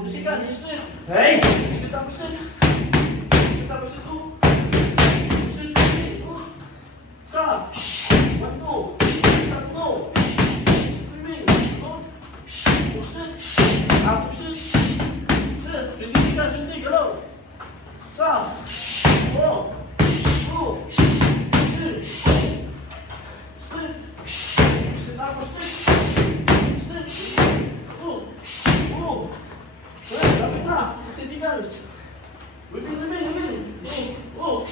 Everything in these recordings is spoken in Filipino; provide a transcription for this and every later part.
Bisikan, sit. Hey! Sit up, sit. Sit up, sit. Sit, sit. Stop. 1, 2. Tatlo. Swimming. Sit. Up, sit. Sit. Hindi ka, hindi. Galaw. Stop. 1, 2. Sit. Sit. Sit up, sit. Sit. Lapit na. Titigal. Within. Oh.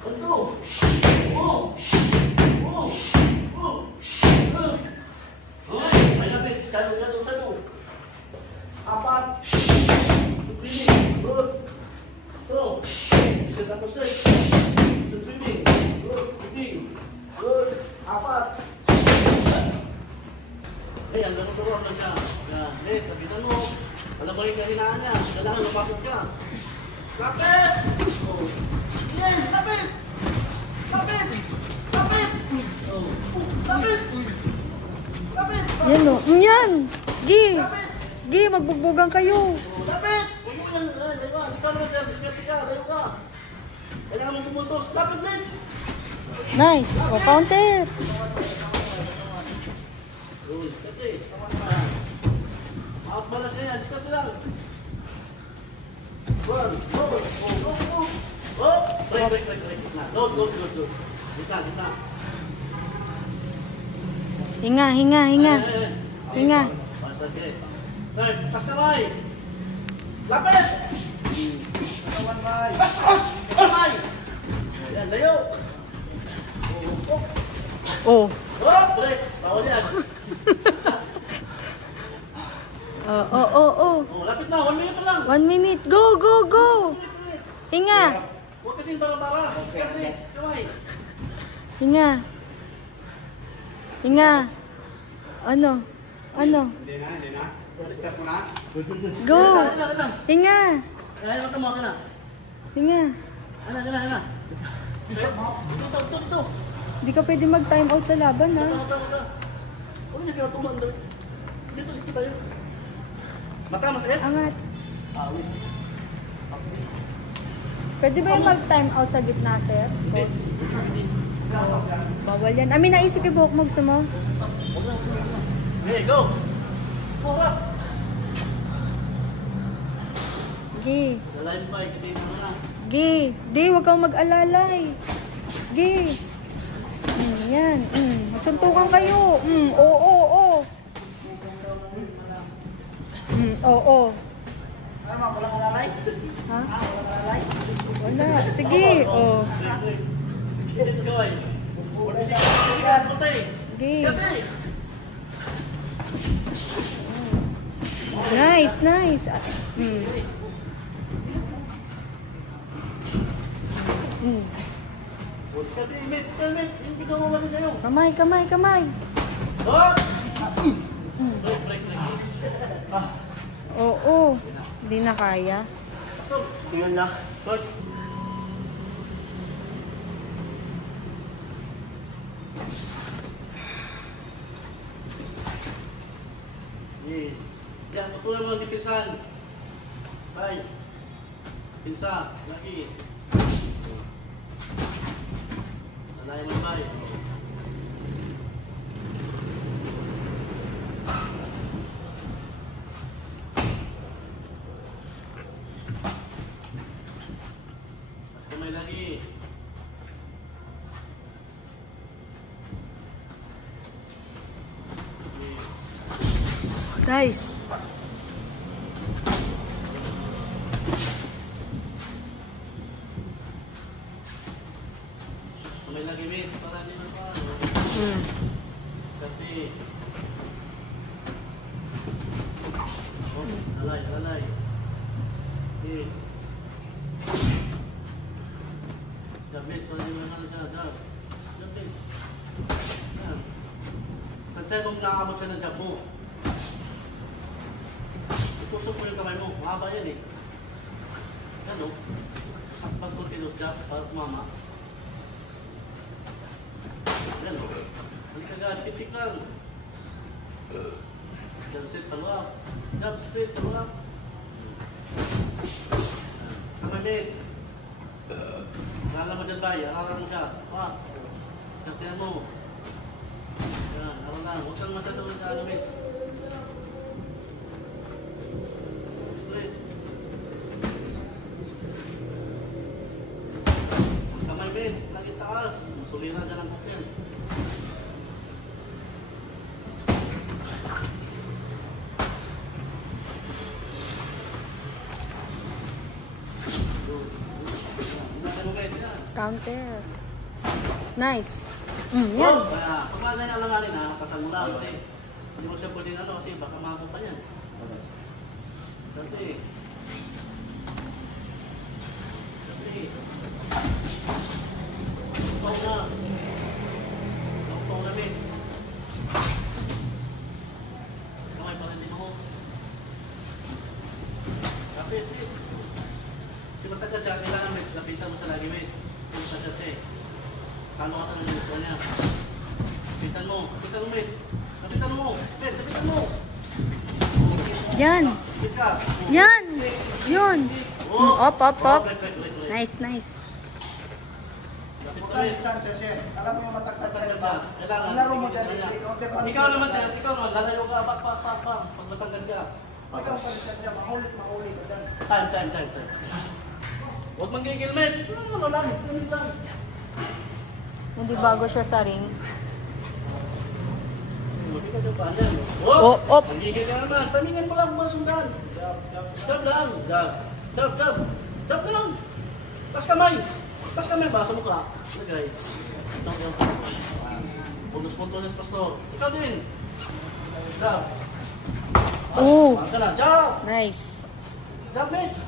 Ganto. Oh. Ay, lapit. Salo. 4. Swimming. Good. So. Sit up, sit. Swimming. Good. Swimming. Good. 4. Eh, ang ganun na siya. Yan, kapitan mo. Wala mo rin kahinaan niya. Kailangan lumapit ka. Lapit! Oh. Yes, lapit! Lapit! Yan o. Yan! Gi, magbugbugan kayo. Lapit! Huwag mo yan. Di ka naman dyan. Diskarte ka. Layo ka. Kailangan mo sumuntos. Lapit, Vince! Nice. O, counter. Diskarte. Out balas niya. Diskarte lang. One, go. Oh! Break. Load. Gitna. Hinga. Third, pas kamay. Lapis! Pas! Kamay! Yan, layo. Oh. Break. Bawal yan. Oh. Lapit na, 1 minute lang. 1 minute. Go. Hinga. Huwag kasing para-para. Kamay. Hinga. Ano? Hindi na. Step mo na. Go. Hinga. Ay, makamuha ka na. Hinga. Ana. Ito. Hindi ka pwede mag-time out sa laban, ha? Huwag niya kinatuman. Dito tayo. Mata, masakit? Angat. Awis. Pwede ba yung mag-time out sa gitna, sir? Coach? Bawal yan. Amin, naisip yung buhok mo. Gusto mo? Okay, go! Pull up! Gi. Sa live bike, kasi ito na. Gi. Di, huwag kang mag-alalay. Gi. Yan. Magsuntukan kayo. Oo. Oo. Ano mga walang alalay? Ha? Walang alalay? Wala. Sige. Oh. Dito gawin. Sigas, puti. Gi. Sigas, Nice. Skalmit. Yung bigyan mo ba rin sa'yo? Kamay. Oh! Break. Oo. Hindi na kaya. Tingnan na. Coach. Yan, tutulan mo ang dipisan. Bye. Pinsa. Lagi. Alay mo, bye. Mas kamay lagi. Nice. Kamay lagi, Vince. Para hindi na pa. Kasi. Alay. Okay. Vince, para hindi na siya. Vince. Yan. Tansay mong nakakamot siya ng job mo. Itusok mo yung kamay mo. Mahaba yan eh. Yan o. Sakpag continuous job para tumama. Yan o. Hindi ka agad. Titik lang. Jab, sit, follow up. Jab, split, follow up. Kamay, mates. Alala mo dyan, bay. Alala mo siya. Wag. Skartihan mo. Yan, araw lang. Huwag kang masyadong sa ano, mates. Straight. Kamay, mates. Lagi taas. Masuliran ka ng hook yan. Counter. Nice. Yan. Pag mga ganyan alanganin ha, kasal mo lang kasi hindi mo siya pwede ano kasi baka makakot pa yan. Dati. Tungtong na. Tungtong na, mix. Kamay pa rin din mo. Kapit, mix. Si matagal siya, kailangan mix. Lapitan mo sa lagi, mix. Sa siya siya. Kano ka sa nangyayos niya? Lapitan mo, mix. Lapitan mo, mix, lapitan mo. Yan. Lapit ka. Yan. Yun. Up. Wait. Nice. Lapit Huwag ka, kang mix. distansya, sir. Alam mo yung matagtag siya, di ba? Kailangan. Ang laro mo dyan, counter punch. Ikaw naman siya, lalayo ka, pag matanggal ka. Huwag kang pa-distansya, mahuli ka dyan. Time. Huwag manggigil, Mets. Ano lang. Hindi bago siya sa ring. Hindi ka dyan pa, yan. Oh, op. Manggigil ka naman. Tamingan mo lang mga sundan. Jab lang. Jab lang. Tas kamay. Ba sa mukha. Lagay. Puntos-puntos, pastor. Ikaw din. Jab. Oh. Ka na. Jab. Nice. Jab, Mets.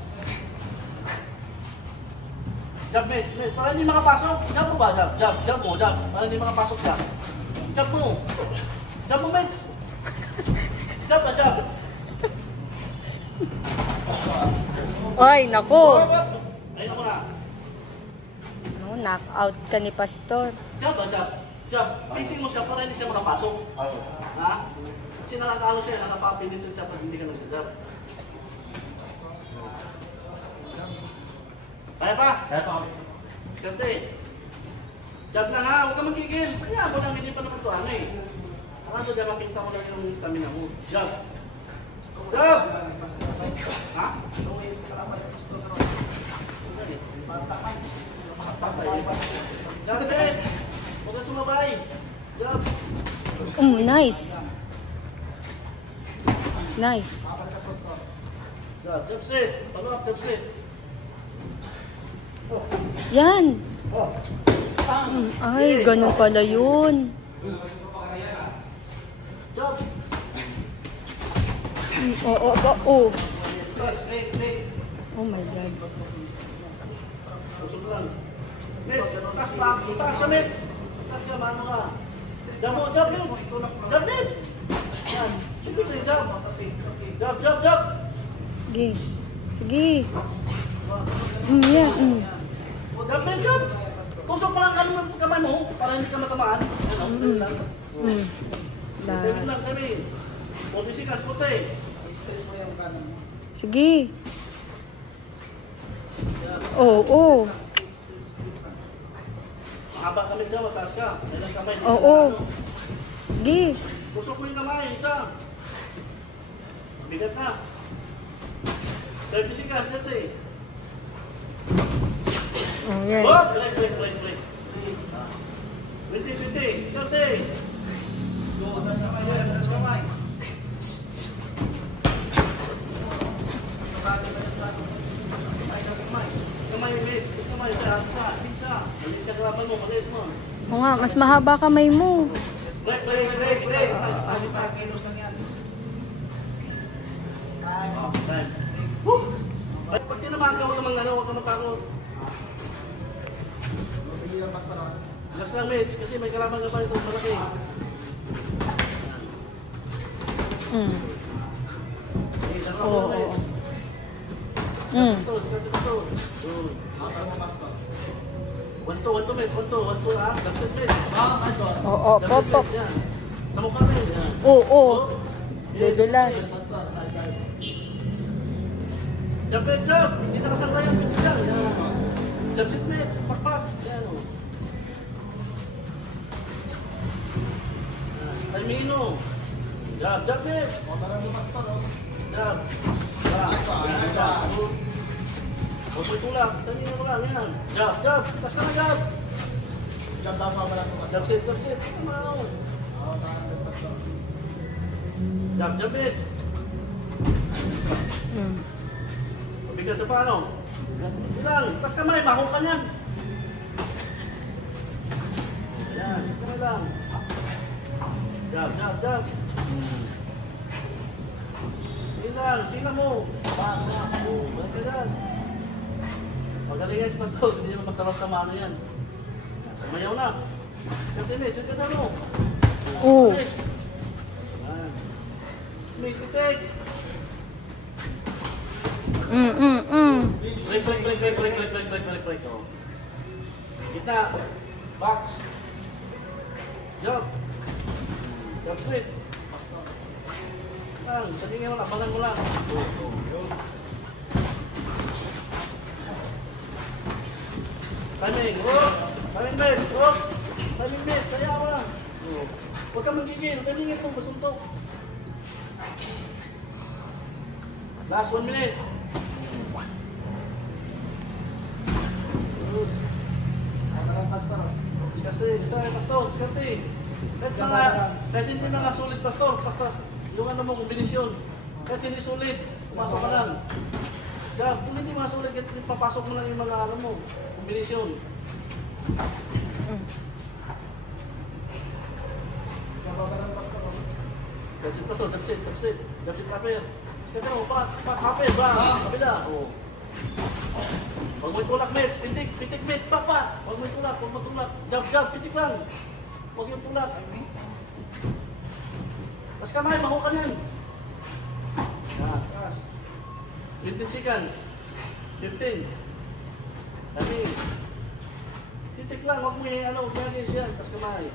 Jab, Mets. Para hindi makapasok. Jab mo ba? Jab mo. Para hindi makapasok ka. Jab mo, Mets. Jab. Ay, naku. Ayun mo na. No, knock-out ka ni Pastor. Jab. Facing mo siya para hindi siya makapasok. Ha? Kasi nakakalo siya, nakapapinitin siya pag hindi ka nagsa-jab. Kaya pa? Sikante. Jab lang ha, huwag ka magigil. Kaya mo lang, hindi pa naman ito ano eh. Ako dyan makita ko lang yung stamina mo. Jab. Ha? Jab din. Huwag ka sumabay. Jab. Nice. Jab straight. Follow up, jab straight. Yan. Ay, ganun pala yun. Jab. Oh. Straight. Oh my God. Usog lang. Mets, taas ka, Mets. Taas ka, mano ka. Jab, Mets. Yan. Sige, jab. Jab. Sige. Yan. Jab. Tusok mo lang ano ng kamay mo para hindi ka matamaan. David lang kami. Putisikas, puti. Stress mo yung kanan mo. Sige. Oh. Mahaba kami dyan, mataas ka. Ilang kamay. Oo. Sige. Tusok mo yung kamay, isa. Bigat na. Putisikas, puti. Oh, yan. Break. Binti. Iskarte. Atas kamay. Kamay, Mets. Kamay, isa. Hindi ka kalaban mo, maliit mo. Oo nga, mas mahaba kamay mo. Break. 45 kilos lang yan. Time. Woo! Pag tinamaan ka, huwag ka matakot. Relax lang, Mets, kasi may kalaban ka pa ito malaki. Oo. Ito. 1-2, Mets. 1-2, ha? Lapsit, Mets. Oo, pop. Yan. Sa mukha, Mets. Yan. Oo. Dudulas. Jump it, jump! Hindi nakasangla yan. Yan. Jump sit mate. Pakpak. Yan o. Almino. Jump, jump it. Jump. Jump. Huwag mo itulak. Tanina mo lang. Yan. Jump, jump. Tas ka na, jump. Jump sit, jump sit. Tama ano. Jump, jump it. Bigat sa paano? Ilang, tas kamay, bako ka niyan. Yan, kamay lang. Jab, jab, jab. Ilang, tingnan mo. Balik ka dyan. Magaling guys, pastor. Hindi naman masarap sa mano yan. Sumayaw na. 30 minutes, ka na mo. Oo. May pitik. Break. Oh. Kita. Box. Jump. Jump straight. Lang, sabihin mo lang, abangan mo lang. Timing. Timing base. Timing base. Kaya mo lang. Huwag ka magigil. Timingin mo, basuntok. Last 1 minute. Diskarte. Kahit hindi mga sulit, pastor. Basta yung ano mo, kombinasyon. Kahit hindi sulit, pumasok ka lang. Kung hindi mga sulit, papasok mo lang yung mga ano mo, kombinasyon. Jump pastor, jump sit. Jump sit kapir. Diskarte mo, kapir, kabila. Huwag mo itulak, mates. Pitik, mate. Pak. Huwag mo itulak, huwag mo tulak. Jump, pitik lang. Huwag yung tulak. Tapos kamay, mahukan yan. Yan. 15 seconds. 15. Dami. Pitik lang, huwag mo yung ano, huwag yan. Tapos kamay.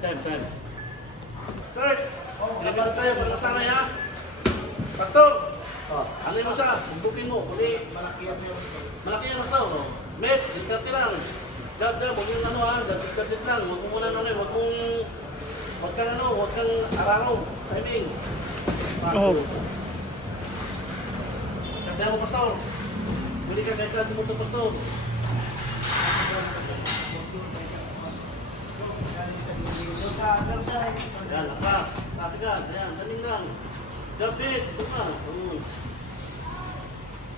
Time. Start. Pilipan tayo, pagkasanay ha. Pastor, ano mo siya? Bukin mo. Malaki yan pastor. Met, diskarte lang. Jab, huwag yung ano ha. Diskarte lang. Huwag mo muna ano, huwag kang araro. Timing. Kanda mo pastor. Hindi ka kahit lang mo pastor. Yan, atras. Tasigan. Ayan, daming lang. Jump it. Suma.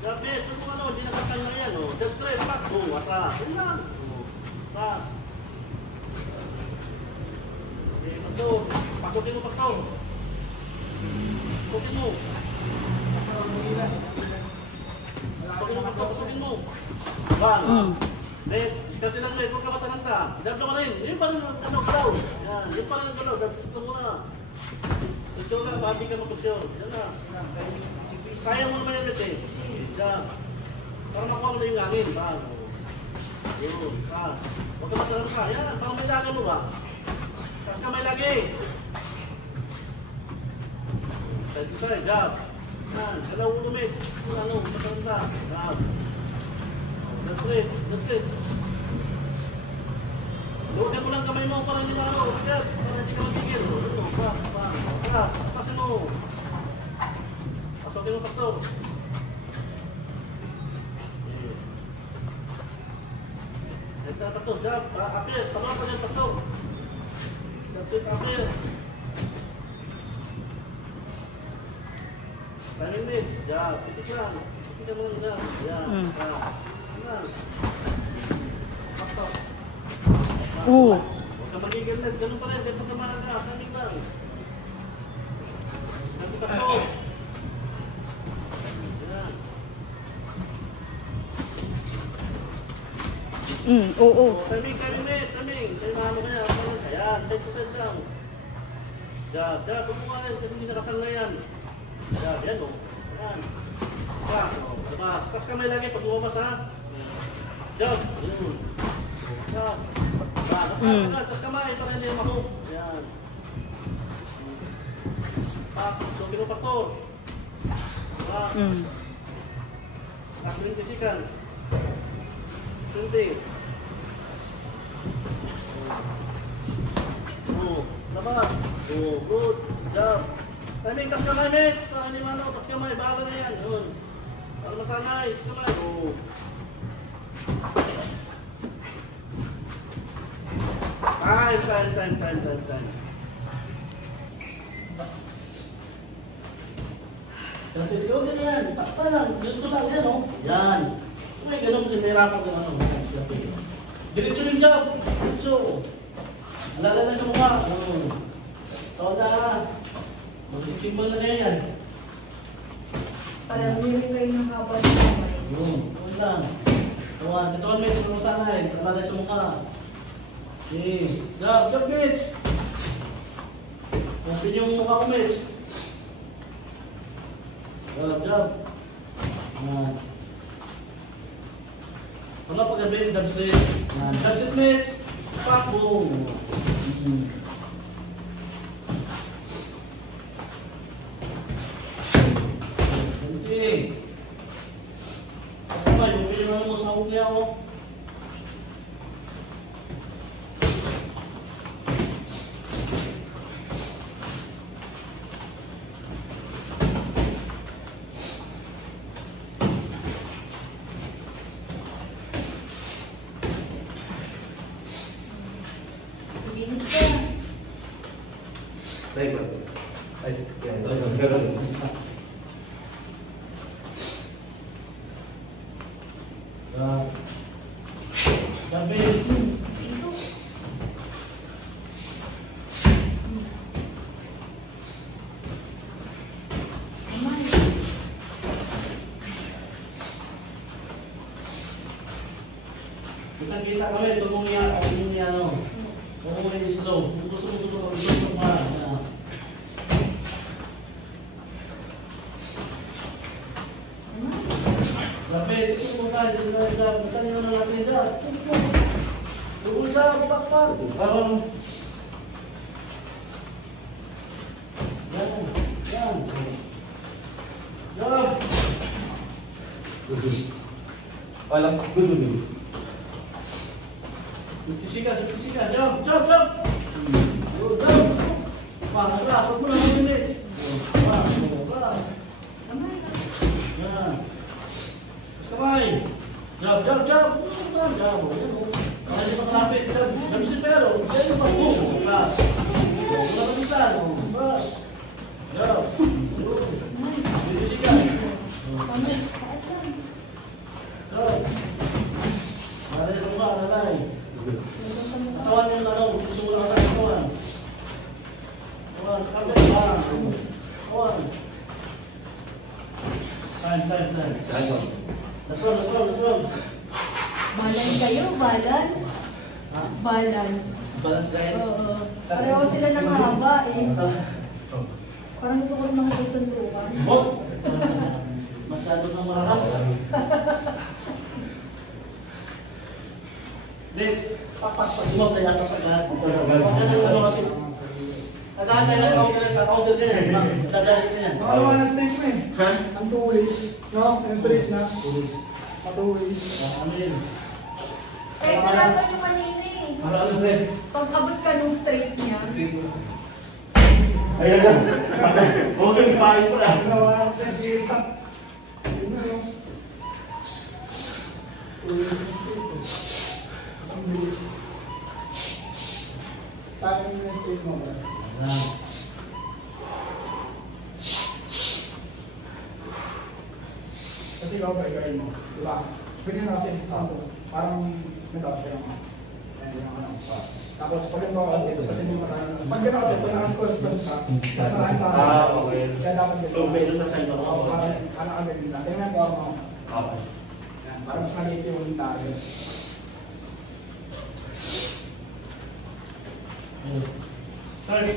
Jump it. Ito ano, hindi nakakal na yan. Jump straight. Pak. Atras. Yan lang. Atras. Okay, pastor. Pasukin mo, pastor. Pasukin mo. Pasukin mo. Bang. Mate, diskarte lang mate, huwag ka matalanta. Jab naman rin. Yun pa rin ang galaw. Yan, yun pa rin ang galaw. Jab ito muna. Ito ka, bahati ka mag-kusyon. Yan na. Sayang mo naman yan mate. Jab. Para makuha mo na yung hangin. Bang. Yun. Tas. Huwag ka matalanta. Yan, parang may lagay mo ba? Tas ka may lagay. Side to side, jab. Yan, galaw ulo mate. Ano, matalanta. Jab. That's it. Luwagan mo lang kamay mo para hindi malo. Ugat, para hindi ka magigil. Atas, atasin mo. Pasokin mo, pastor. Ito na, pastor. Jab, apir. Tama pa dyan, pastor. Jab, sit, apir. Timing mix. Jab, pitik lang. Pitik ka mo lang. Yan. Pastor. Oo. Huwag ka magigil net. Ganun pa rin. Ganun ka marang ka. Kaming lang. Ganun pastor. Yan. Oo. Timing net. Timing. Kaya mahalo ka niya. Ayan. Side to side lang. Jab. Huwag mo ka rin. Kasi hindi nakasal na yan. Jab. Yan o. Ayan. Labas. Pas kamay lagi pag lumabas ha. Jump. Yes. Tapos kamay para hindi mahog. Yan. Loki mo, pastor. Last 20 seconds. 20. Labas. Good. Job. Timing, tas kamay, mates. Para hindi manaw, tas kamay. Bahala na yan. Yun. Para masanay. Tas kamay. Time. Tapos ko din yan. Takpa lang. Diretso lang yan, oh. Yan. May ganun kasi may rapang ng ano. Diretso rin job. Diretso. Alala na sa mukha. Tawag na. Mag-sikimbal na yan. Parang hindi kayo ng haba sa kamay. Tawag lang. Tawag. Ito ang mates. Ano sana eh. Alala sa mukha. Okay. Job, mates. Open yung mukha ko, mates. Job. Wala pa gabi, dubstep. Dubstep, mates. Pak, boom. Okay. Kasama, yung pinirang mo sa hukya ko. Kita kami, tulong niya, no. Tulong niya slow. Gusto mo pa. Lapit, ito mo pa, basta niyo na natin dyan. Tugol dyan, pakpak. Yan. Alam ko dulu. Sika, jump. Jump. Wah, keras, huwag mo na minutes. Wah, keras. Yan. Terus kamay. Jump. Para di makalapit. Jump si pero. Diyan yung pag-boom. Keras. Wala ka dito. Keras. Jump. Sika. Jump. Ada di rumah, lalai. Kawan yang lalu, gusto mo lang sa kawan. Kapit ba? Kawan. Time. Let's roll. Balance kayo, balance. Balance. Balance dahil? Oo. Pareho sila ng haba eh. Parang gusto ko mga susundukan. Masyado nang malakas. Next, pag-sumab na yata sa lahat. Ano kasi? Nag-aantay lang ka-counter din yan. Nagagalit din yan. Makawa na straight mo eh. Ang 2 ways. No? Yung straight na. 2 ways. Ano yun? Eh, salamat yung kanina eh. Ano, friend? Pag abot ka nung straight niya. Ayan na. Okay, pahay ko na. Nawa na kasi yung yun na yung 2 ways na straight eh. Isang bilis. Tayo yung straight mo ba? Kasi ikaw ba i-guide mo? Diba? Ganyan na kasi parang nag-up yung tapos pag ito kasi hindi matalang pag gano'n kasi pag naka-score ka mas maraming tao okay. kaya dapat dito So, medyo sa side ako. parang agad nila tingnan ko ako Okay. yan parang mas maliit yung target Start.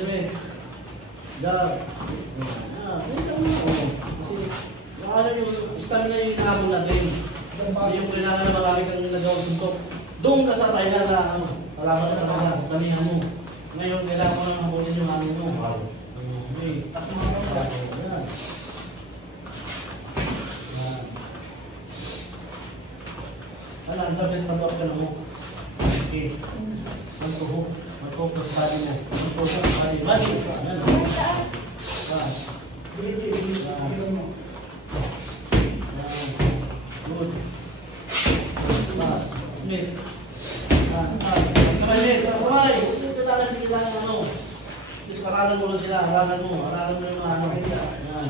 si Mets. Jab. Pwede mo. Kasi, yung alam yung stamina yung hinahabol natin. Hindi yung kailangan na marami kang nagawang suntok. Doon ka sa final na kalaban ka sa kanihan mo. Ngayon, kailangan mo nang habulin yung hangin mo. Okay, tas mga kamay. Yan. Yan. Alam, dapat mag-up ka na mo. Okay. Mag-tuhok. Mag-tuhok sa body mo. Mag-tuhok sa body. Body. Yan. Yan. Good. Smith. Kamay, Smith. Kamay. Kailangan ano. Just aralan mo lang sila. Aralan mo yung ano. Yan.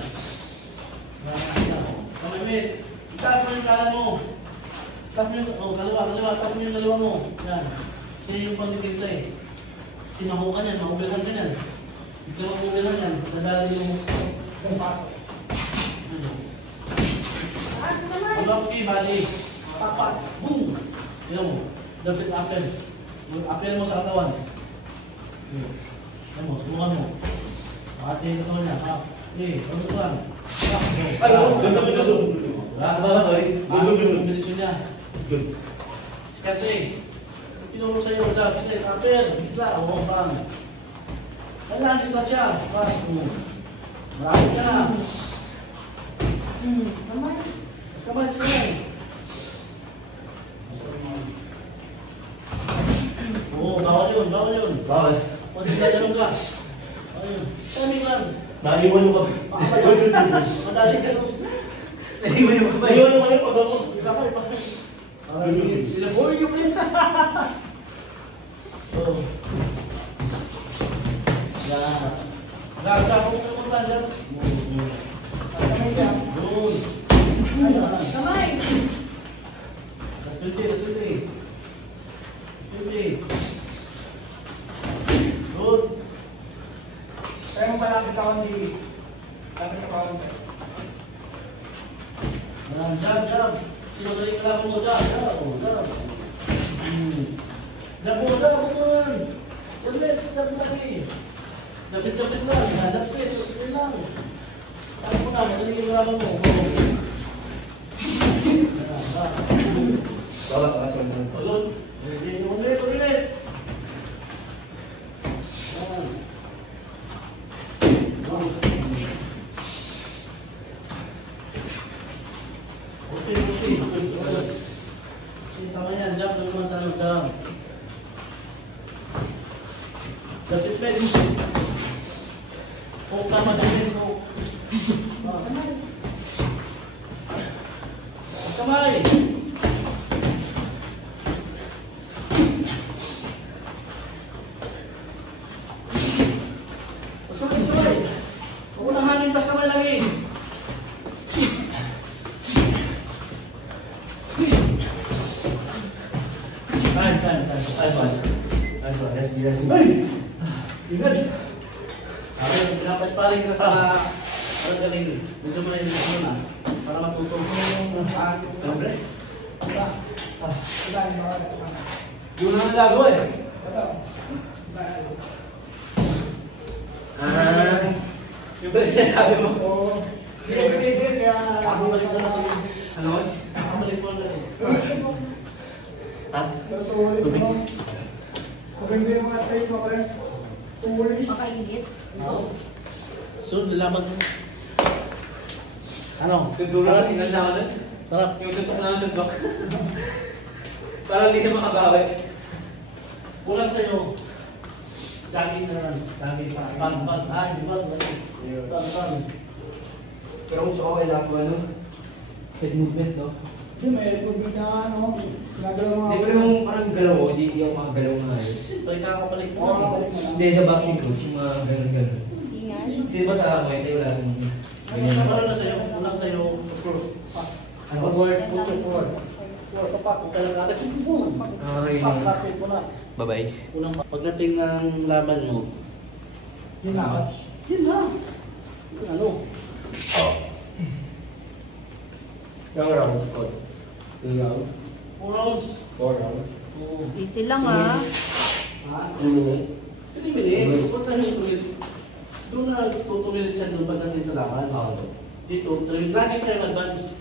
Kamay, Smith. Itaas mo yung kanan mo. Itaas mo yung, kaliwa. Itaas mo yung kaliwa mo. Yan. Sino yung pang-defensa eh. Sinahukan yan. Maubilan ka yan. Ikaw maubilan yan. Nadali yung pasok. Lock key, body. Papak. Boom! Tignan mo. Dapat apel. Apel mo sa katawan. Tignan mo. Subukan mo. Pakati yung katawan niya. Okay. Ano ito lang? Ay, sorry. Yung bilisyon niya. Skate. Tinulong sa'yo. Skate. Apel. Bigla. Oo, bang. Kailangan isla siya. Pas. Marami ka na. Kamay. Kamay. Oo, bawal yun. Bawal. O, di ganyan ka. Ayun. Timing lang. Naiwan mo kami. Madali ka nun. Naiwan mo kami. Ayun, pag ako. Ipakay. Ilaboy yung kita. Oo. Yan. Gagawin mo ka mga dyan. Doon. Kamay! Kaswerte. Good. Kaya mo palapit ako hindi. Lapit ako ako. Jab. Sino na yung kalaban mo? Jab. Jab mo. Jab mo kayo. Jabit lang. Jab set. Jabit lang. Ano mo na? Magaling yung kalaban mo. Pagod. Ulit. Okay. Tama yan. Jump na naman tanong. Jump. Dapat pwede. O, tama din. Kamay. Sorry. Huwag nang hangin, tas kamay lagi. Yes. Ingat! Pinapasparing ka sa galing. Medyo mo na yung muna. Para matuto. Siyempre. Sila yung mga Yun ang nagawa eh. ito. Yung pala sinasabi mo. Oo. Hindi kaya Kakabalik na kasi. Ano? Kakabalik mo na kasi. Ha? so ulit mo. Maganda yung mga straight mo pa rin. Tulis. Makainit. So, lalaban mo. Ano? Yung dulo na tingnan na ako nun. Sarap. Yung tutok na ako suntok. Parang hindi siya makabawi. Kulang tayo. Jogging na naman. Jogging pa. Ban. Ay, di ba? Ban. Pero gusto ko kailangan ko ano? Head movement, no? Hindi, may tubig na ano. Ginagalaw mga... Hindi, pero yung parang galaw ko, hindi ako makagalaw na ayos. Siyempre, kakabalik mo. Oo, balik mo lang. Hindi, sa boxing coach, yung mga ganun-ganun. Hindi nga. Sino ba sa akin? Hindi, wala akong... Ano na sa'yo? Kulang sa'yo. Ano? Forward. Kapak. Kung kailan ka. Boom. Okay. Lapit mo na. Bye-bye. Kulang pa. Pagdating ng laban nyo, Yun na. yun na. Ano? Ilang rounds po? 2 rounds? 4 rounds. 4 rounds? Oo. Easy lang ah. Ha? 2 minutes? 3 minutes. Huwag tayo yung 2 minutes. Doon na 2 minutes yan doon pagdating sa laban. Dito, lagi tayo advance.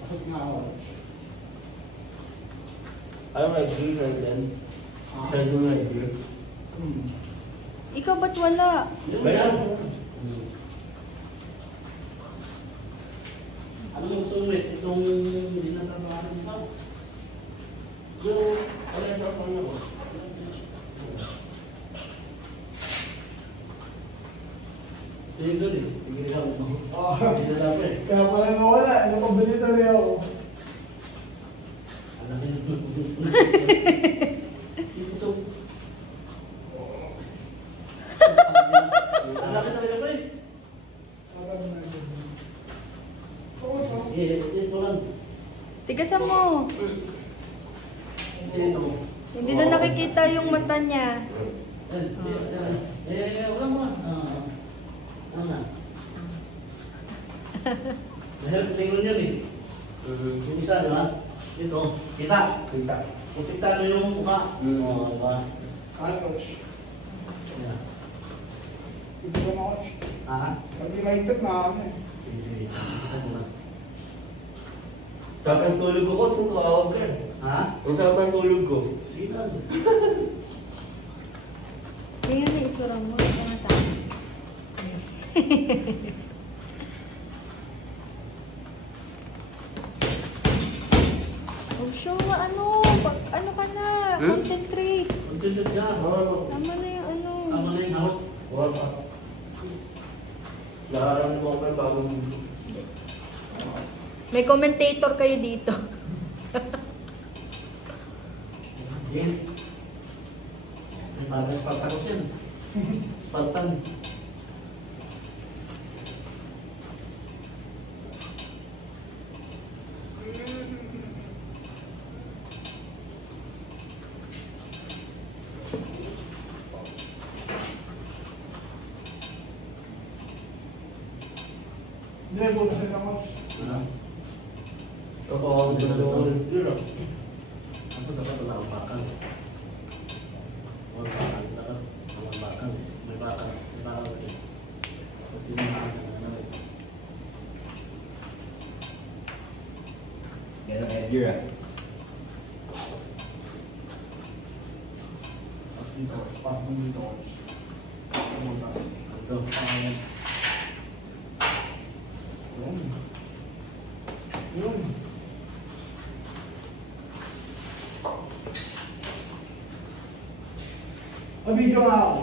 Pasok nga ako. Alam mo, I-dream na yan. Sa ito na i-dream. Ikaw ba't wala? Bayan. Ano mo gusto mo, Mates? Itong hindi na tapakan mo? Yung, Ano yung sarap naman ako? yung doon eh. Hindi ka mo. Ah, Hindi na dapat eh. kaya pala nawala. Napabilis na rin ako. Anak yun. So, ang laki talaga ba eh? Parang nandun. Ito lang. Tigasan mo. Ito. Hindi na nakikita yung mata niya. Wala mo. Ano na? Mahirap tingnan yun eh. Yung isa, di ba? Ito. Kita. Kita. Kung kita nyo yung mukha. Oo, di ba? Ah, coach. Yan. Hindi ko na, coach. Ah? Pag inaipit na ako eh. Sige, sige. Kita mo na. Sarap ang tulog ko, coach. Kung tumawag ka. Ha? Ang sarap ang tulog ko. Sige lang. Tingnan na itsura mo. Ito na sa akin. Oh, sure, ano ka na? Concentrate. Concentrate ka. Tama na yung ano. Tama na yung hawak. Wala pa. Nakaramdaman mo ako ng bagong mundo. May commentator kayo dito. Yan. Parang Spartacus yan. Spartan. Hindi na bukasin na, coach. Ano? Kapawag ko na doon. Ako dapat wala akong bakal. Wala bakal. Dapat walang bakal. May bakal. May bakal kasi. Dapat yun ang bakal na namin. Yan ang Edgar ah. Dito, coach. Pasok mo dito, coach. Bukas. Ito. Yun. Yun. Video nga ako.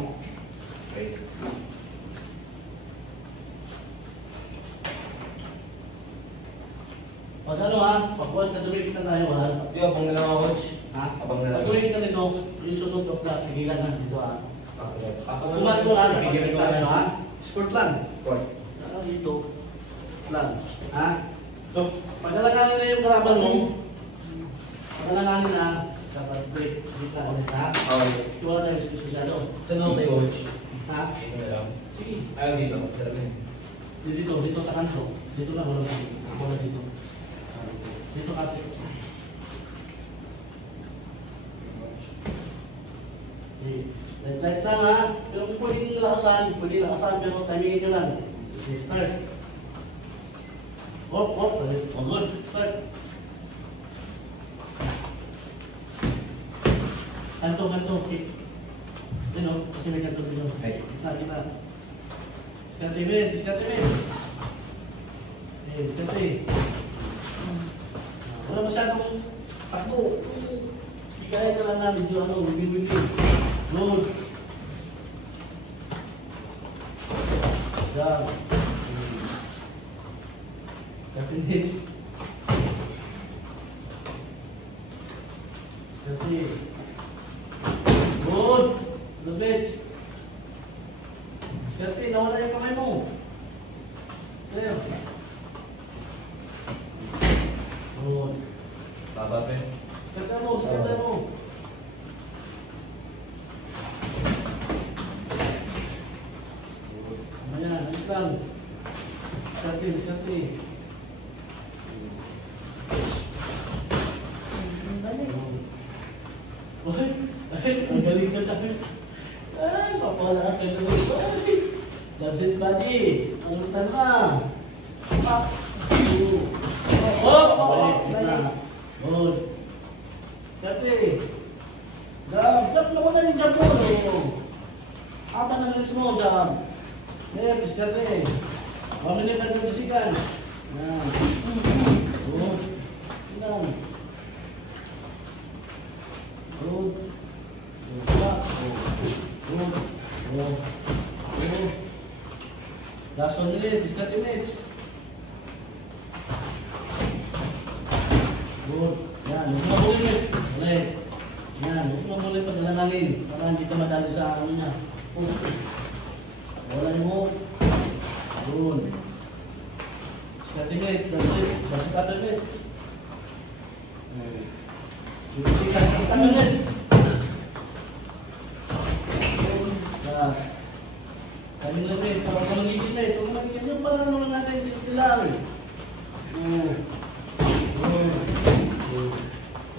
Pag ano ha, pag dumikit na tayo ha. Di, abang na lang ako, coach. Ha? Abang na lang. Pag dumikit na nito, yung susuntok na, tigilan na dito ha. Ako Kumat mo ha, napagkita tayo ha. Sport lang. Court. Ano dito? Lang. Ha? So, pag-alanganin na yung karaban mo, pag-alanganin na, dapat break. Dito na ulit ha. Okay. So, wala tayong espesyado. Saan ako tayo, coach? Ha? Dito na lang. Sige. Ayaw dito. Sarap yun. Dito sa kanto. Dito lang, wala dito. Wala dito. Dito kasi. Light lang ha. Pero kung pwedeng lakasan, pero timingin nyo lang. Okay, start. Oh, good. Start. Kanto. Kick. Yan o, kasi may kanto dito. Kita. Diskarte men. Diskarte. Wala masyadong takbo. Ikaya ka lang na medyo win-win. Good. Down. Kapinit. Diskarte. Good. The blades. Diskarte, nawala yung kamay mo. Clear. Good. Baba, pe. Diskarte mo. Ayan, ayos lang. Diskarte. Balik. Ang galing ka sa akin. Ay, papala ka na. Lapsit body. Ang lutan ka. Balik. Good. Diskarte. Jump naman na yung jump mo. Apa na nalis mo, jump. Diskarte. 1 minute na bisikan. Yan. Good. Yan. Good. Last 1 minute, 30 minutes. Good. Yan, huwag mo muli minutes. Ulit. Yan, huwag mo muli paglalangin para hindi ka madali sa ano niya. Wala niyo mo. Good. 30 minutes, that's it. That's 30 minutes. Bisikan, 30 minutes. Yes. Kami na rin, para ka magiging na ito. Yung parang naman natin silang.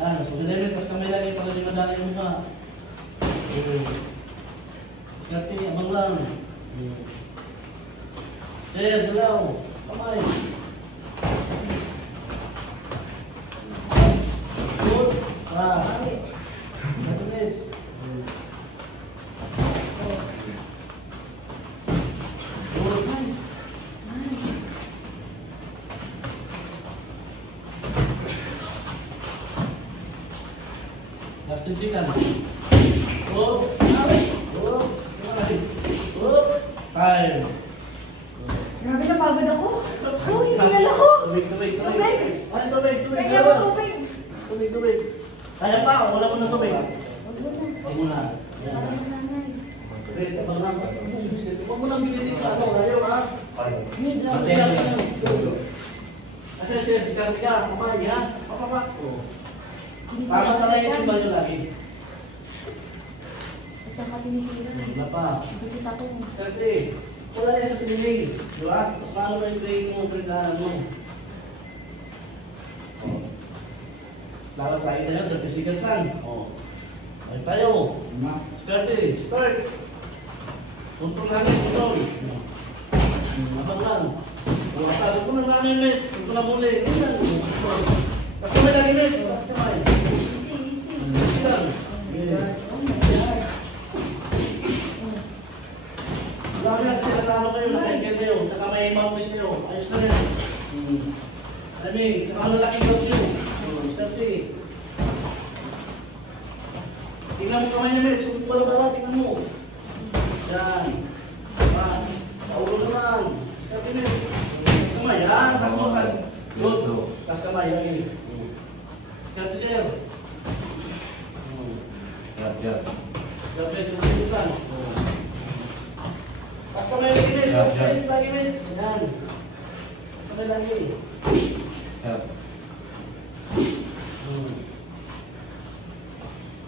Yan, so ganyan rin, tapos kamay lagi para di madali yung mukha. Skarte, abang lang. Sir, dalaw. Kamay. Good. 30 minutes. Last 10 seconds. Up. Time. Grabe na pagod ako. Oh, hinigal ako. Tubig. Tubig. Ay, tubig. Kaya mo tubig. Tubig. Kaya pa, wala mo na tubig. Huwag mo na. Parang sanay. Tubig, sa paglang. Huwag mo na bilitin ka. Ayaw ha. Kasi siya, discard ka. Kumay, ha? Papapa. Tama talaga yung timbal nyo lagi. At saka tinihilan. Wala pa. Ipikita ko. Discard eh. Wala yan sa tiniling. Di ba? Mas mahal ba yung brain mo, printahan mo? Dapat tayo tayo, 30 seconds lang. Ay tayo. Discard eh. Start. Control natin, control. Abang lang. Pasok ko na namin, mates. Ito na muli. Ganyan. Tapos kamay lagi, mates. Tapos kamay. Easy. Easy lang. Lagi lang kasi natalo kayo, nakaingin kayo. Tsaka may mouthpiece kayo. Ayos na rin. I mean, tsaka malalaking coach yun. Start eh. Tingnan mo kamay niya, mates. Kung bala-bala, tingnan mo. Yan. Paulo naman. Start eh, mates. Kamay, yan. Tas mo, tas. Good. Tas kamay, lagi. Start eh, sir. Start eh, sumunod lang. Tas kamay lagi, mates. Tas kamay lagi, mates. Yan. Tas kamay lagi.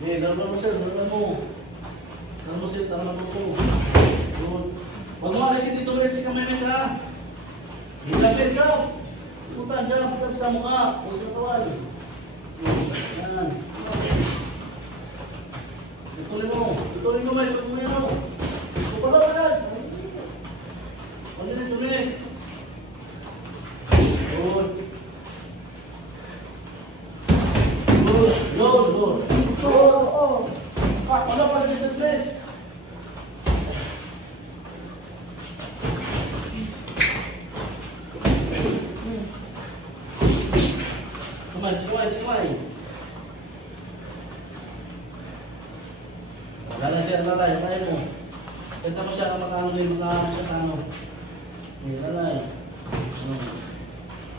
Eh, dalawa mo, sir. Dalawa mo. Dalawa mo, sir. Dalawa mo po. Good. Huwag mo alisin dito ulit si kamay, mates, ha? Hilapin ka. Putan, dyan sa mukha. Huwag sa kawan. Yan. Ituloy mo. Ituloy mo, may. Ituloy mo yan, o. Kupala ka yan. 1 minute, 2 minute. Good. Good. Oo. Wala pa distance, mates. Kamay. Wala siya, lalay. Kaya mo. Ganda mo siya, makakano yung mga siya sa ano. Lalay.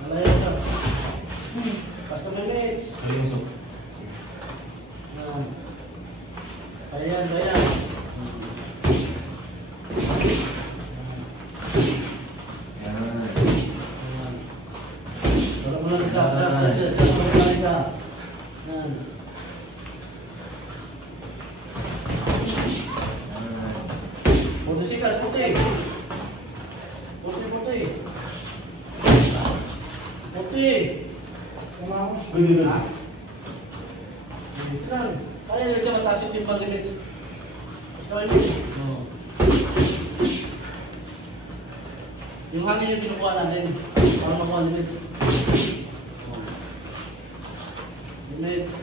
Lalay siya. Pas kamay, mates. Bayan. Wala mo lang ito. Puti sikas, puti. Puti. Skirty. Lang. Kaya nila siya mataas yung timbang limits. Mas kawin mo. Yung hangin yung kinukuha natin. Para makuha limits. Limits.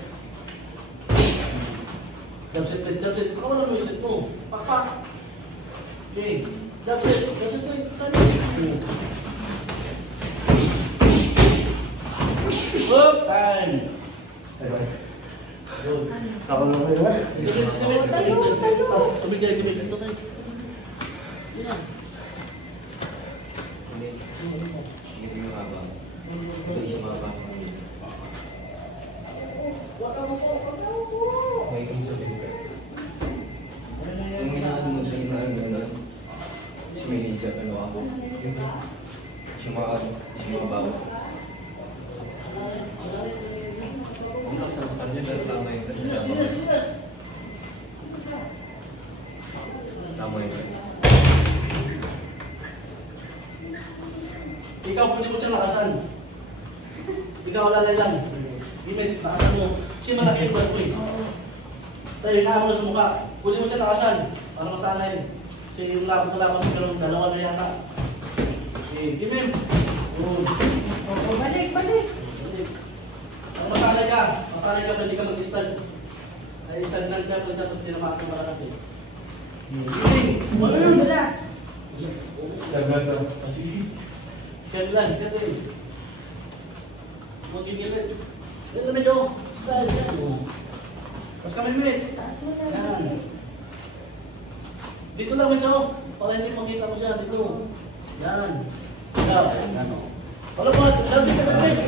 Jump set. Ikaw lang mo yung set mo. Pakpak. Okay. Jump set. Up. Time. Good. Ako lang kayo ba? Tumig tayo. Ito tayo. Yun na. Hindi yung mabang. Hindi yung mabang. May kung sabihin ka. Kung inaano mo siya na gano'n, sumilin siya, ano ako? Sumabang. Ang mas sa kanya, pero tama yun. Tama yun. Ikaw pwede mo siyang lakasan. Ikaw lalay lang. Image, lakasan mo. Kasi malaki yung buwan ko eh. Sa'yo, hinahamon na sa mukha. Pwede mo siyang lakasan. Para masanay. Kasi yung laban sa pero dalawa na yata. Okay, image. Good. Balik. Ang masanay ka hindi ka mag-stand. Ay, stand lang ka kung saan tinamaan ko malakas eh. Image. Bulas. Sekali lang. Mag-gigilit. Yan na medyo. Style yan. Mas kami minutes. Yan. Dito lang medyo. Para hindi makita mo siya. Dito. Yan. Yan. Yan. Wala pa. Sabi ka na minutes.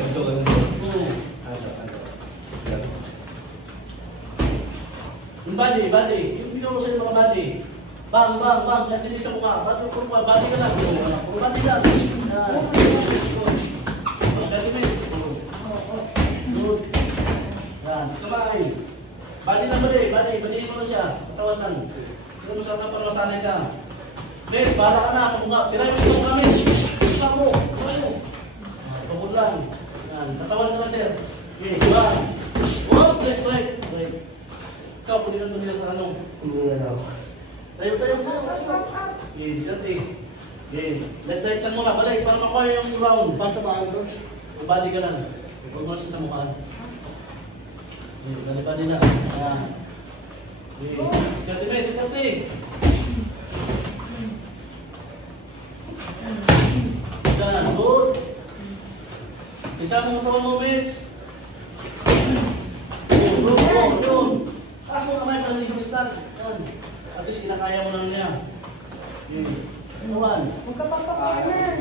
Yung body. Yung pinuro sa mga body. Bang. Yan sini sa mukha. Body ka lang. Body lang. Yan. Mas minutes. Good. Yan. Kamay. Body mo lang siya. Katawan lang. Pero mo sa para masanay ka. Miss, bahala ka na sa mukha. Tiray mo yung mukha, miss. Mukha mo. Pagod lang. Yan. Katawan ka lang, sir. Okay, one. Whoop, straight. Ikaw, pwede lang tumilang sa anong. Tayo. Okay, silati. Okay. Left ka muna. Balik para makuha yung round. Yung body ka lang. Huwag mo sa mukha. Bali na. Ayan. Sikati. Ayan, good. Isa mo ito mo, Mitch. Yun. Taas mo kamay para hindi mag-start. Ayan. At least kinakaya mo lang niya. One. Huwag ka pa-corner.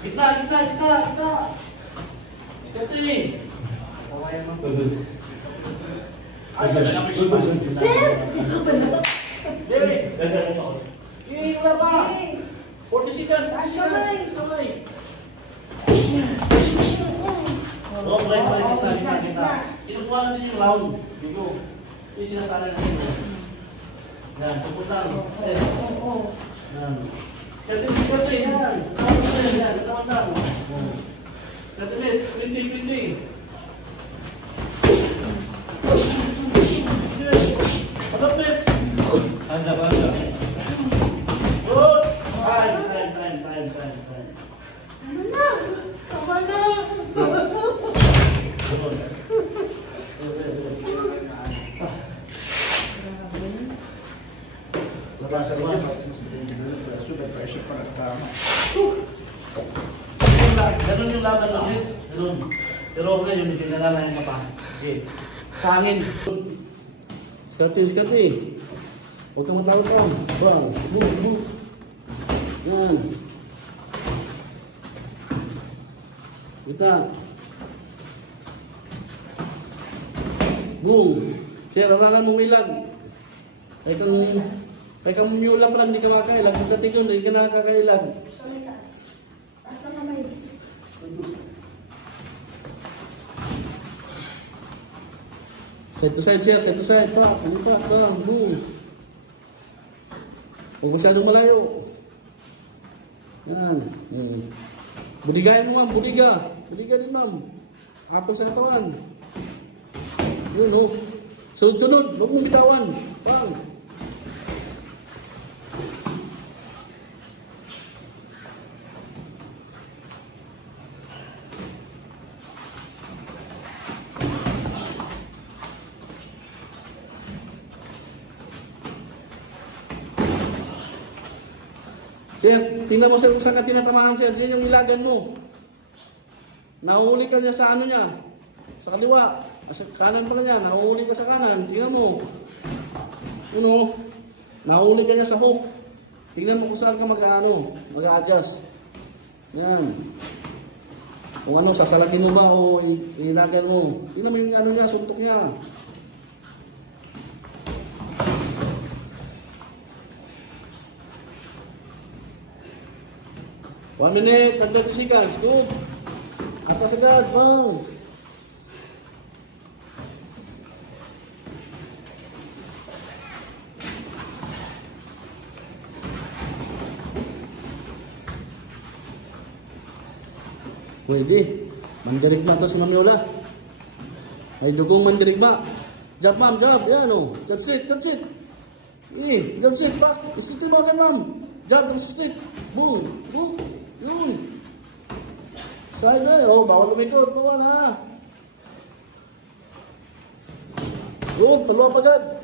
Kita. Sikati. Ay, Sir! Wala pa. 40 seconds. Taas kamay. Balik kita. Kinukuha natin yung round. Dito. Yung sinasanay natin. Yan, tupot lang. Yan. Sikati, yan. Katawan lang. 30 minutes, 20. Anong minutes? Hansa. Good. Time. Ano na? Tama na. Ganun yung laban ng hits. Ganun. Pero ngayon, medyo nalalayan ka pa. Sige. Sa hangin. Skirty. Huwag kang matawag ka. Bang. Boom. Yan. Kita. Boom. Sir, alalan mong ilag. Kaya kang mumulap lang, hindi ka makakailag. Pagdating doon, hindi ka nakakailag. Taas na kamay. Side to side, sir. Side to side. Pa. Boom. Huwag masyadong malayo. Yan. Budigayin mo ma'am, budiga. Budiga din ma'am. Apple sa katawan. Yun o. Sunod-sunod, huwag mong bitawan. Bang. Sir, tingnan mo sir kung saan ka tinatamaan sir. Yan yung ilagan mo. Nahuhuli ka niya sa ano niya. Sa kaliwa. Sa kanan pala niya. Nahuhuli ka sa kanan. Tingnan mo. Ano? Nahuhuli ka niya sa hook. Tingnan mo kung saan ka mag-adjust. Yan. Kung ano, sasalagin mo ba o ilagan mo. Tingnan mo yung ano niya, suntok niya. One minute, 30 seconds. Good. Atas agad, bang. Pwede. Mandirigma to sa namyola. Ay dugong mandirigma. Jump ma'am, jump. Yan o. Jump sit, jump sit. Jump sit, back. Isiti mo agad ma'am. Jump, jump sit. Boom, boom. Yun. Side na. Oh, bawal lumikot. Bawal ha. Yun, paluwa pa agad.